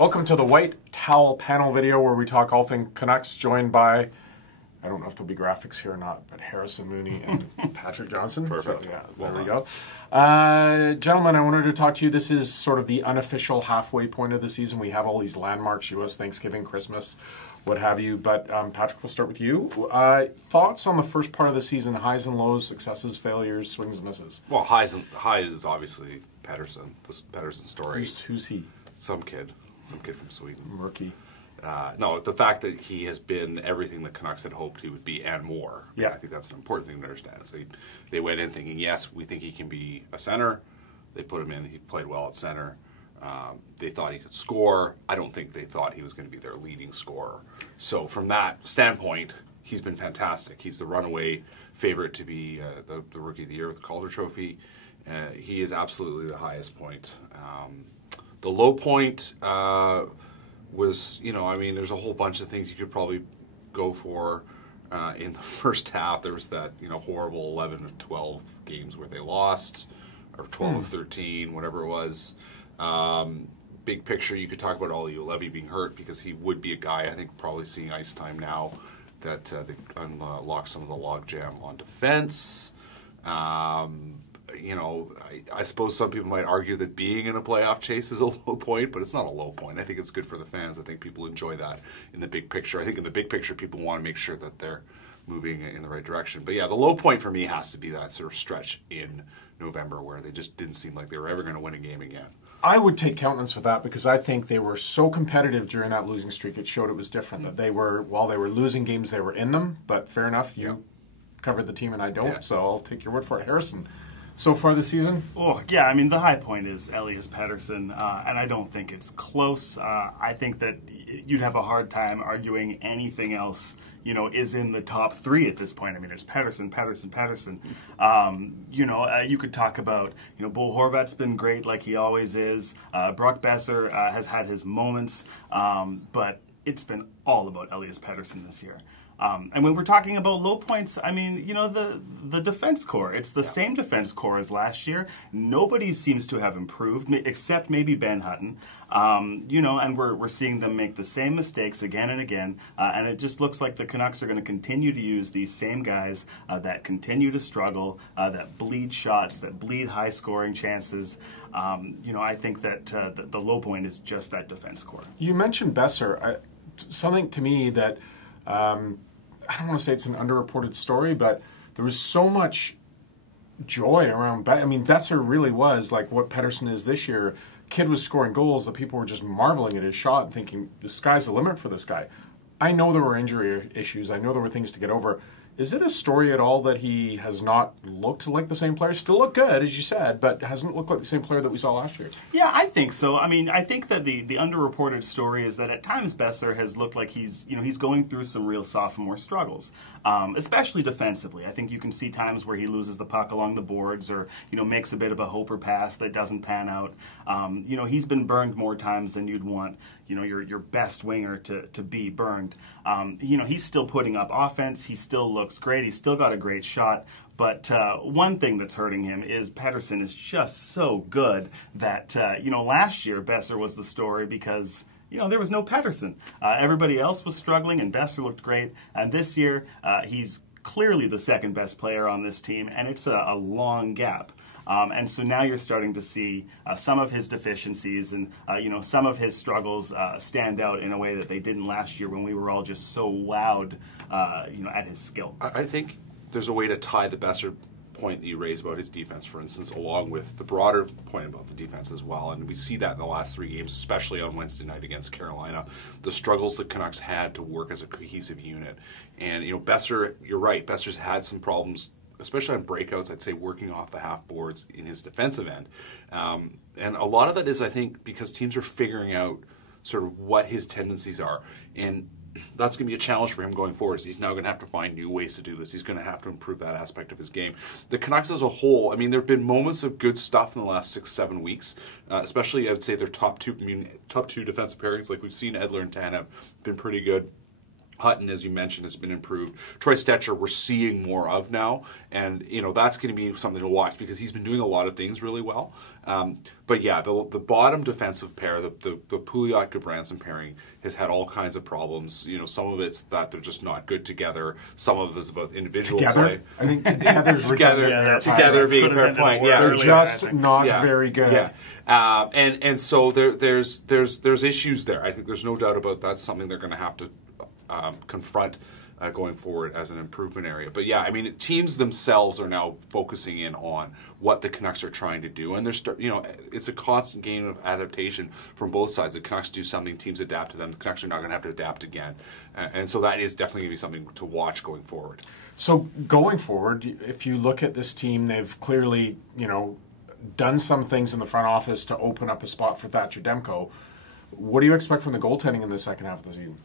Welcome to the White Towel panel video where we talk all things Canucks, joined by, I don't know if there'll be graphics here or not, but Harrison Mooney and Patrick Johnson. Perfect. So, yeah, there we go. Gentlemen, I wanted to talk to you. This is sort of the unofficial halfway point of the season. We have all these landmarks, U.S. Thanksgiving, Christmas, what have you. But Patrick, we'll start with you. Thoughts on the first part of the season, highs and lows, successes, failures, swings and misses? Well, highs is obviously Patterson, the Patterson story. Who's he? Some kid from Sweden. Murky. No, the fact that he has been everything the Canucks had hoped he would be and more. Yeah. I think that's an important thing to understand. So they went in thinking, yes, we think he can be a center. They put him in. He played well at center. They thought he could score. I don't think they thought he was going to be their leading scorer. So from that standpoint, he's been fantastic. He's the runaway favorite to be the Rookie of the Year with the Calder Trophy. He is absolutely the highest point. The low point was, there's a whole bunch of things you could probably go for. In the first half, there was that, horrible 11 of 12 games where they lost, or 12 of 13, whatever it was. Big picture, you could talk about Olli Juolevi being hurt because he would be a guy, I think, probably seeing ice time now that they've unlocked some of the logjam on defense. I suppose some people might argue that being in a playoff chase is a low point, but it's not a low point. I think it's good for the fans. I think people enjoy that in the big picture. I think in the big picture, people want to make sure that they're moving in the right direction. But yeah, the low point for me has to be that sort of stretch in November where they just didn't seem like they were ever going to win a game again. I would take countenance with that because I think they were so competitive during that losing streak. It showed it was different. That they were, while they were losing games, they were in them. But fair enough, you covered the team and I don't, so I'll take your word for it. Harrison, so far this season? Oh, yeah, the high point is Elias Patterson, and I don't think it's close. I think that you'd have a hard time arguing anything else, is in the top three at this point. It's Patterson. You could talk about, Bo Horvat's been great like he always is. Brock Boeser has had his moments, but it's been all about Elias Patterson this year. And when we're talking about low points, the defense core. It's the same defense core as last year. Nobody seems to have improved, except maybe Ben Hutton. And we're seeing them make the same mistakes again and again. And it just looks like the Canucks are going to continue to use these same guys that continue to struggle, that bleed shots, that bleed high-scoring chances. I think that the low point is just that defense core. You mentioned Boeser. Something to me that... I don't want to say it's an underreported story, but there was so much joy around. Boeser really was like what Patterson is this year. Kid was scoring goals that people were just marveling at his shot and thinking, the sky's the limit for this guy. I know there were injury issues. I know there were things to get over. Is it a story at all that he has not looked like the same player? Still looked good, as you said, but hasn't looked like the same player that we saw last year? Yeah, I think so. I think that the underreported story is that at times Boeser has looked like he's going through some real sophomore struggles, especially defensively. I think you can see times where he loses the puck along the boards or, makes a bit of a hoper pass that doesn't pan out. He's been burned more times than you'd want, your best winger to be burned. He's still putting up offense. He still looks great. He's still got a great shot. But one thing that's hurting him is Patterson is just so good that, last year Boeser was the story because, there was no Patterson. Everybody else was struggling and Boeser looked great. And this year, he's clearly the second best player on this team, and it's a long gap. And so now you're starting to see some of his deficiencies and, some of his struggles stand out in a way that they didn't last year when we were all just so wowed, at his skill. I think there's a way to tie the Boeser point that you raised about his defense, for instance, along with the broader point about the defense as well. And we see that in the last three games, especially on Wednesday night against Carolina, the struggles the Canucks had to work as a cohesive unit. And, Boeser, you're right, Boeser's had some problems, especially on breakouts, I'd say working off the half boards in his defensive end. And a lot of that is, I think, because teams are figuring out sort of what his tendencies are. And that's going to be a challenge for him going forward. He's now going to have to find new ways to do this. He's going to have to improve that aspect of his game. The Canucks as a whole, there have been moments of good stuff in the last 6-7 weeks, especially I would say their top two defensive pairings, like we've seen Edler and Tan have been pretty good. Hutton, as you mentioned, has been improved. Troy Stecher, we're seeing more of now, and that's going to be something to watch because he's been doing a lot of things really well. But yeah, the bottom defensive pair, the Pouliot-Gudbranson pairing, has had all kinds of problems. Some of it's that they're just not good together. Some of it is about individual play. I think together's together being a fair point. Yeah, they're just not very good. Yeah. And so there's issues there. I think there's no doubt about that's something they're going to have to confront going forward as an improvement area. But yeah, I mean, teams themselves are now focusing in on what the Canucks are trying to do, and it's a constant game of adaptation from both sides. The Canucks do something, teams adapt to them. The Canucks are not going to have to adapt again, and so that is definitely going to be something to watch going forward. So going forward, if you look at this team, they've clearly done some things in the front office to open up a spot for Thatcher Demko. What do you expect from the goaltending in the second half of the season?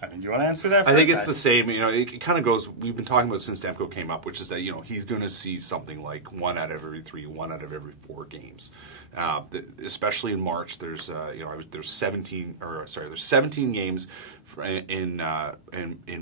I mean, do you want to answer that first? I think it's the same. It kind of goes, we've been talking about since Demko came up, which is that, he's going to see something like 1 out of every 3, 1 out of every 4 games. Especially in March, there's 17 games in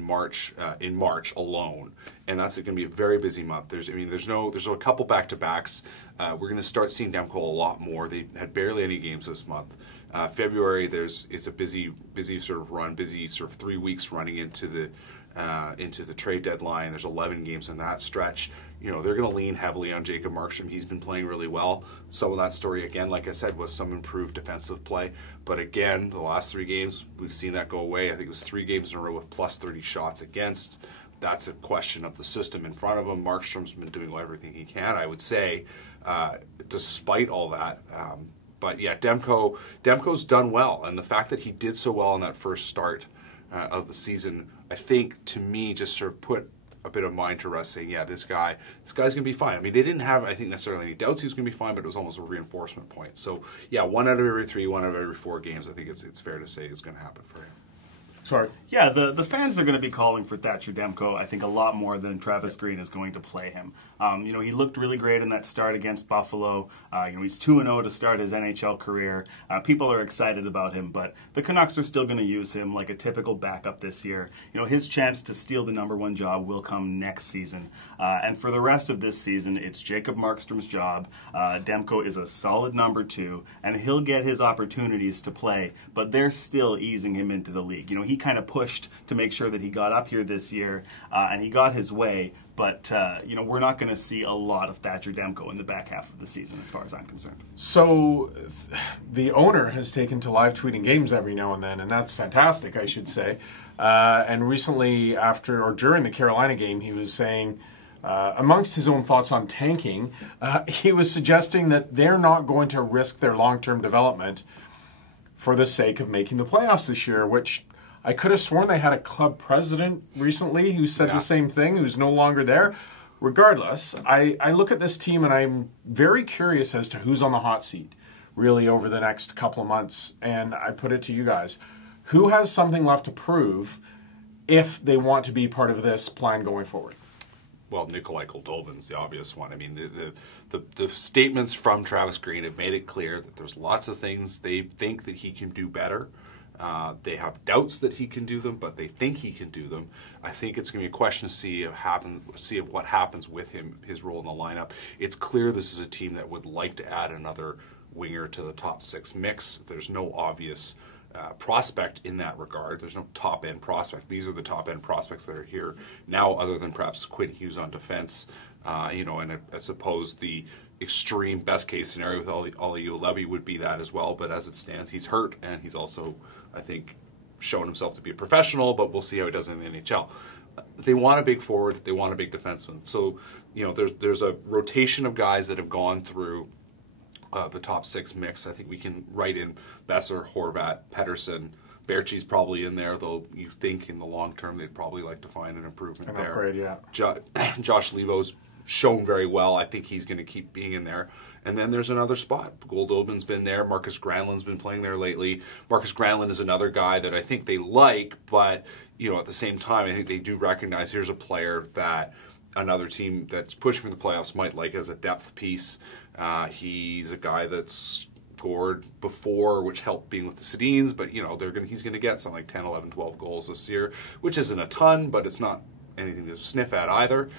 March alone, and that's going to be a very busy month. There's a couple back-to-backs. We're going to start seeing Demko a lot more. They had barely any games this month. February, it's a busy sort of run, busy sort of 3 weeks running into the trade deadline. There's 11 games in that stretch. They're going to lean heavily on Jacob Markstrom. He's been playing really well. Some of that story, again, like I said, was some improved defensive play. But again, the last 3 games, we've seen that go away. I think it was 3 games in a row with plus 30 shots against. That's a question of the system in front of him. Markstrom's been doing everything he can, I would say, despite all that. But yeah, Demko's done well, and the fact that he did so well in that first start of the season, I think, to me, just sort of put a bit of mind to rest, saying, yeah, this guy's going to be fine. I mean, they didn't have, I think, necessarily any doubts he was going to be fine, but it was almost a reinforcement point. So yeah, 1 out of every 3, 1 out of every 4 games, I think it's fair to say is going to happen for him. Sorry. Yeah, the fans are going to be calling for Thatcher Demko, I think, a lot more than Travis Green is going to play him. He looked really great in that start against Buffalo. He's 2-0 to start his NHL career. People are excited about him, but the Canucks are still going to use him like a typical backup this year. His chance to steal the #1 job will come next season. And for the rest of this season, it's Jacob Markstrom's job. Demko is a solid #2, and he'll get his opportunities to play, but they're still easing him into the league. He kind of pushed to make sure that he got up here this year, and he got his way. But, we're not going to see a lot of Thatcher Demko in the back half of the season as far as I'm concerned. So the owner has taken to live tweeting games every now and then, and that's fantastic, I should say. And recently, during the Carolina game, he was saying, amongst his own thoughts on tanking, he was suggesting that they're not going to risk their long-term development for the sake of making the playoffs this year, which I could have sworn they had a club president recently who said the same thing, who's no longer there. Regardless, I look at this team and I'm very curious as to who's on the hot seat, really, over the next couple of months. And I put it to you guys. Who has something left to prove if they want to be part of this plan going forward? Well, Nikolai Goldobin's the obvious one. I mean, the statements from Travis Green have made it clear that there's lots of things they think that he can do better. They have doubts that he can do them, but they think he can do them. I think it's going to be a question to see of what happens with him, his role in the lineup. It's clear this is a team that would like to add another winger to the top 6 mix. There's no obvious prospect in that regard. There's no top-end prospect. These are the top-end prospects that are here now, other than perhaps Quinn Hughes on defense. And I suppose the extreme best-case scenario with Olli Juolevi would be that as well. But as it stands, he's hurt, and he's also, I think, shown himself to be a professional, but we'll see how he does in the NHL. They want a big forward. They want a big defenseman. So, there's a rotation of guys that have gone through the top 6 mix. I think we can write in Boeser, Horvat, Pettersson. Baertschi's probably in there, though you think in the long term they'd probably like to find an improvement there. Upgrade, yeah. Josh Levo's shown very well. I think he's going to keep being in there. And then there's another spot. Goldobin's been there. Marcus Granlund's been playing there lately. Marcus Granlund is another guy that I think they like, but at the same time, I think they do recognize here's a player that another team that's pushing for the playoffs might like as a depth piece. He's a guy that's scored before, which helped being with the Sedins, but he's going to get something like 10, 11, 12 goals this year, which isn't a ton, but it's not anything to sniff at either.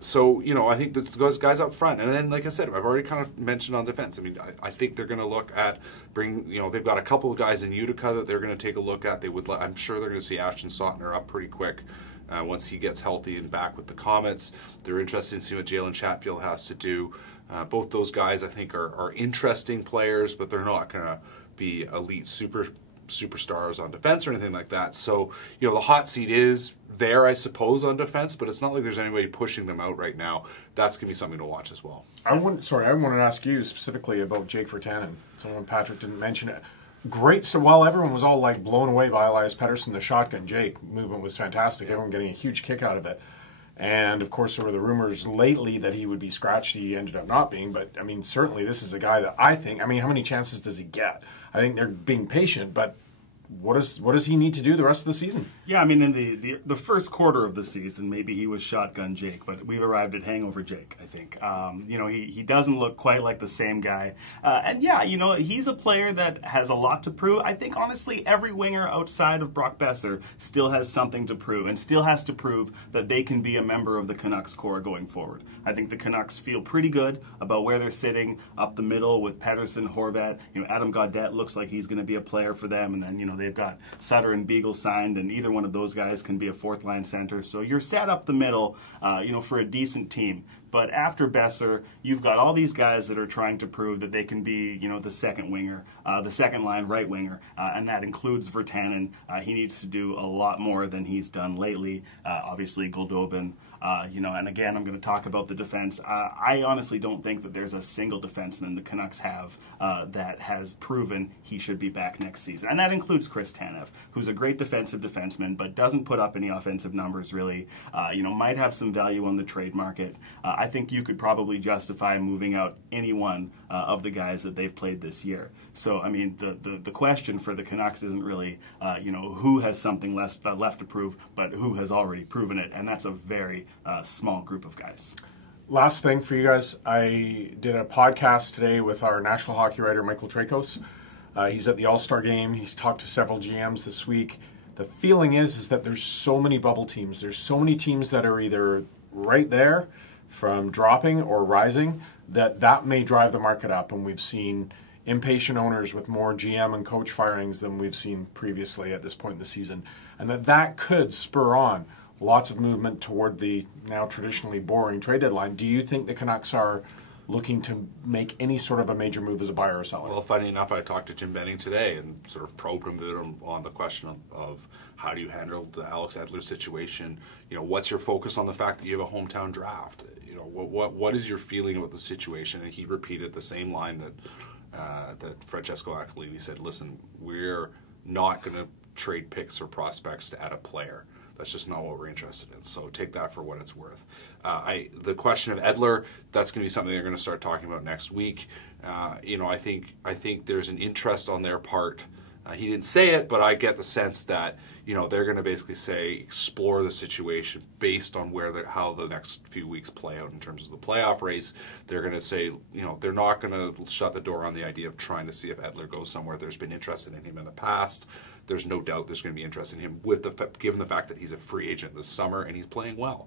So, I think those guys up front. And then, like I said, I've already kind of mentioned on defense. I mean, I think they're going to look at they've got a couple of guys in Utica that they're going to take a look at. I'm sure they're going to see Ashton Sautner up pretty quick once he gets healthy and back with the Comets. They're interested in seeing what Jalen Chatfield has to do. Both those guys, I think, are interesting players, but they're not going to be elite superstars on defense or anything like that. So, the hot seat is there, I suppose, on defense, but it's not like there's anybody pushing them out right now. That's going to be something to watch as well. I wanted to ask you specifically about Jake Virtanen. Someone Patrick didn't mention it. Great. So while everyone was all like blown away by Elias Patterson, the shotgun Jake movement was fantastic. Everyone getting a huge kick out of it. And, of course, there were the rumors lately that he would be scratched. He ended up not being. But, I mean, certainly this is a guy that I think, how many chances does he get? I think they're being patient, but what does he need to do the rest of the season? Yeah, I mean, in the first quarter of the season, maybe he was shotgun Jake, but we've arrived at hangover Jake, I think. He doesn't look quite like the same guy. And yeah, he's a player that has a lot to prove. I think, honestly, every winger outside of Brock Boeser still has something to prove and still has to prove that they can be a member of the Canucks core going forward. I think the Canucks feel pretty good about where they're sitting up the middle with Pettersson, Horvat. Adam Gaudette looks like he's going to be a player for them, and then, they've got Sutter and Beagle signed, and either one of those guys can be a fourth-line center. So you're set up the middle, for a decent team. But after Boeser, you've got all these guys that are trying to prove that they can be, the second winger, the second-line right winger, and that includes Virtanen. He needs to do a lot more than he's done lately. Obviously, Goldobin. And again, I'm going to talk about the defense. I honestly don't think that there's a single defenseman the Canucks have that has proven he should be back next season. And that includes Chris Tanev, who's a great defensive defenseman, but doesn't put up any offensive numbers, really. Might have some value on the trade market. I think you could probably justify moving out any one of the guys that they've played this year. So, I mean, the question for the Canucks isn't really, who has something left to prove, but who has already proven it, and that's a very small group of guys. Last thing for you guys, I did a podcast today with our national hockey writer, Michael Trakos. He's at the All-Star game. He's talked to several GMs this week. The feeling is that there's so many bubble teams. There's so many teams that are either right there from dropping or rising that may drive the market up. And we've seen impatient owners with more GM and coach firings than we've seen previously at this point in the season. And that could spur on lots of movement toward the now traditionally boring trade deadline. Do you think the Canucks are looking to make any sort of a major move as a buyer or seller? Well, funny enough, I talked to Jim Benning today and sort of probed him on the question of how do you handle the Alex Edler situation? What's your focus on the fact that you have a hometown draft? What is your feeling about the situation? And he repeated the same line that Francesco Aquilini said. Listen, we're not going to trade picks or prospects to add a player. That's just not what we're interested in. So take that for what it's worth. The question of Edler, that's going to be something they're going to start talking about next week. I think there's an interest on their part. He didn't say it, but I get the sense that they're going to basically say explore the situation based on how the next few weeks play out in terms of the playoff race. They're going to say they're not going to shut the door on the idea of trying to see if Edler goes somewhere. There's been interest in him in the past. There's no doubt there's going to be interest in him given the fact that he's a free agent this summer and he's playing well.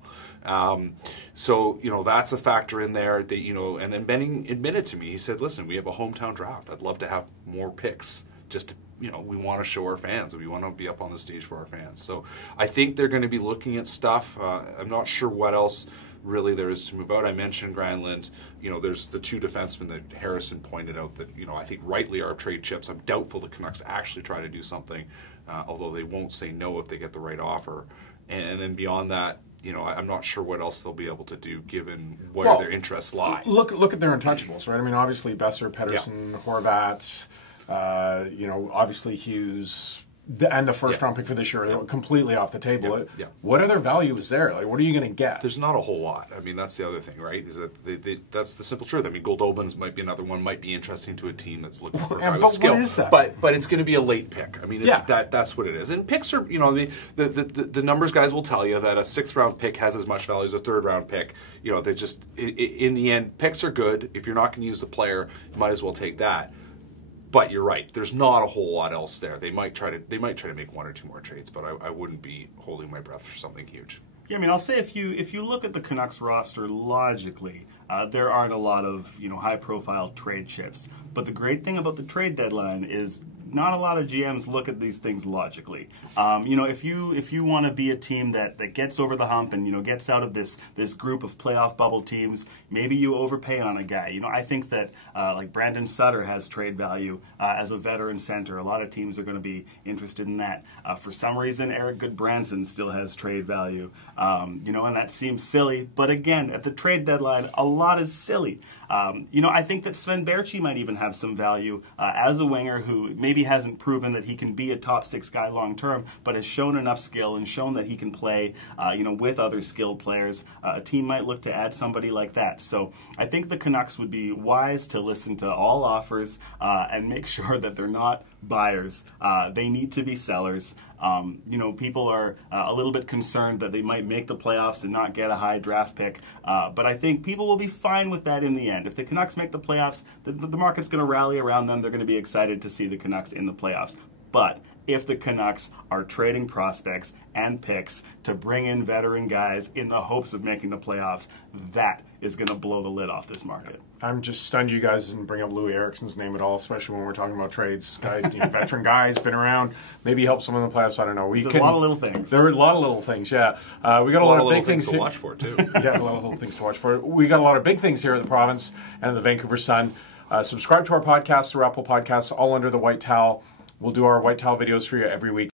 So that's a factor in there. And then Benning admitted to me. He said, "Listen, we have a hometown draft. I'd love to have more picks. Just to, we want to show our fans. We want to be up on the stage for our fans." So I think they're going to be looking at stuff. I'm not sure what else really there is to move out. I mentioned Granlund. There's the two defensemen that Harrison pointed out that, I think rightly are trade chips. I'm doubtful the Canucks actually try to do something, although they won't say no if they get the right offer. And then beyond that, I'm not sure what else they'll be able to do given where their interests lie. Look at their untouchables, right? I mean, obviously Boeser, Pettersson, Horvat, obviously Hughes, and the first round pick for this year are completely off the table. Yeah. What other value is there? Like, what are you going to get? There's not a whole lot. I mean, that's the other thing, right? Is that that's the simple truth. I mean, Goldobins might be another one, might be interesting to a team that's looking for a guy with skill. What is that? But it's going to be a late pick. I mean, that's what it is. And picks are, the numbers guys will tell you that a 6th round pick has as much value as a 3rd round pick. They just, in the end, picks are good. If you're not going to use the player, you might as well take that. But you're right. There's not a whole lot else there. They might try to make 1 or 2 more trades, but I wouldn't be holding my breath for something huge. Yeah, I mean, I'll say if you look at the Canucks roster logically, there aren't a lot of high-profile trade chips. But the great thing about the trade deadline is not a lot of GMs look at these things logically. If you want to be a team that gets over the hump and gets out of this group of playoff bubble teams, maybe you overpay on a guy. I think that like Brandon Sutter has trade value as a veteran center. A lot of teams are going to be interested in that. For some reason, Eric Goodbranson still has trade value. And that seems silly. But again, at the trade deadline, a lot is silly. I think that Sven Baertschi might even have some value as a winger who maybe hasn't proven that he can be a top 6 guy long term, but has shown enough skill and shown that he can play, with other skilled players. A team might look to add somebody like that. So I think the Canucks would be wise to listen to all offers and make sure that they're not buyers. They need to be sellers. People are a little bit concerned that they might make the playoffs and not get a high draft pick. But I think people will be fine with that in the end. If the Canucks make the playoffs, the market's going to rally around them. They're going to be excited to see the Canucks in the playoffs. But if the Canucks are trading prospects and picks to bring in veteran guys in the hopes of making the playoffs, that is going to blow the lid off this market. I'm just stunned you guys didn't bring up Louis Eriksson's name at all, especially when we're talking about trades. Guy, veteran guy, has been around, maybe help someone in the playoffs. I don't know. There's a lot of little things. There are a lot of little things. Yeah, we got a lot of big things to watch for too. Yeah, a lot of little things to watch for. We got a lot of big things here at the Province and the Vancouver Sun. Subscribe to our podcast through Apple Podcasts, all under the White Towel. We'll do our White Towel videos for you every week.